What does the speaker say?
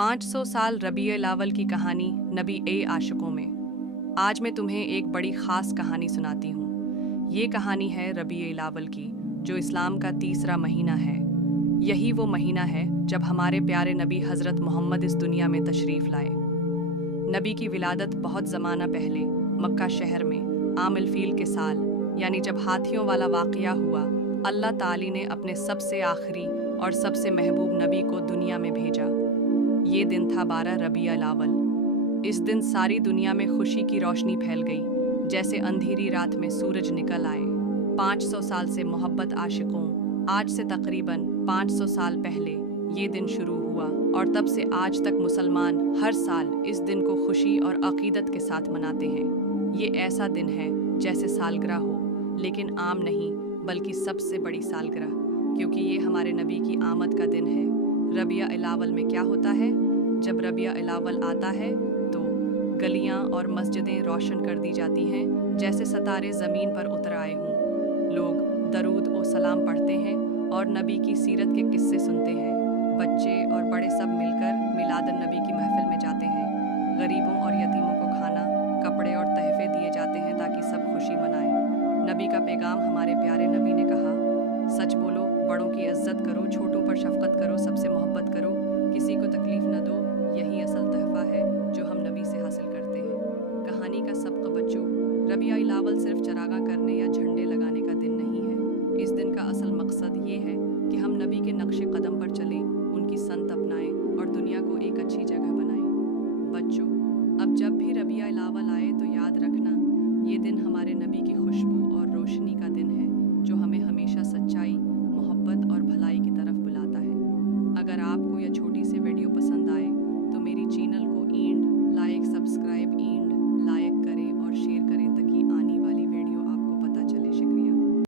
500 साल रबीउल अव्वल की कहानी नबी ए आशिकों में। आज मैं तुम्हें एक बड़ी ख़ास कहानी सुनाती हूँ। ये कहानी है रबीउल अव्वल की, जो इस्लाम का तीसरा महीना है। यही वो महीना है जब हमारे प्यारे नबी हज़रत मोहम्मद इस दुनिया में तशरीफ़ लाए। नबी की विलादत बहुत ज़माना पहले मक्का शहर में आमिल फील के साल, यानी जब हाथियों वाला वाक़या हुआ, अल्लाह ताली ने अपने सबसे आखिरी और सबसे महबूब नबी को दुनिया में भेजा। ये दिन था 12 रबीउल अव्वल। इस दिन सारी दुनिया में खुशी की रोशनी फैल गई, जैसे अंधेरी रात में सूरज निकल आए। 500 साल से मोहब्बत आशिकों, आज से तकरीबन 500 साल पहले ये दिन शुरू हुआ, और तब से आज तक मुसलमान हर साल इस दिन को खुशी और अकीदत के साथ मनाते हैं। ये ऐसा दिन है जैसे सालगिरह हो, लेकिन आम नहीं बल्कि सबसे बड़ी सालगिरह, क्योंकि ये हमारे नबी की आमद का दिन है। रबीउल अव्वल में क्या होता है? जब रबीउल अव्वल आता है तो गलियां और मस्जिदें रोशन कर दी जाती हैं, जैसे सितारे ज़मीन पर उतर आए हों। लोग दरूद और सलाम पढ़ते हैं और नबी की सीरत के किस्से सुनते हैं। बच्चे और बड़े सब मिलकर मिलादुन नबी की महफिल में जाते हैं। गरीबों और यतीमों को खाना, कपड़े और तहफे दिए जाते हैं ताकि सब खुशी मनाएं। नबी का पैगाम हमारे प्यारे नबी ने कहा, सच बोलो, बड़ों की इज्जत करो, छोटों पर शफकत करो, सबसे मोहब्बत करो, किसी को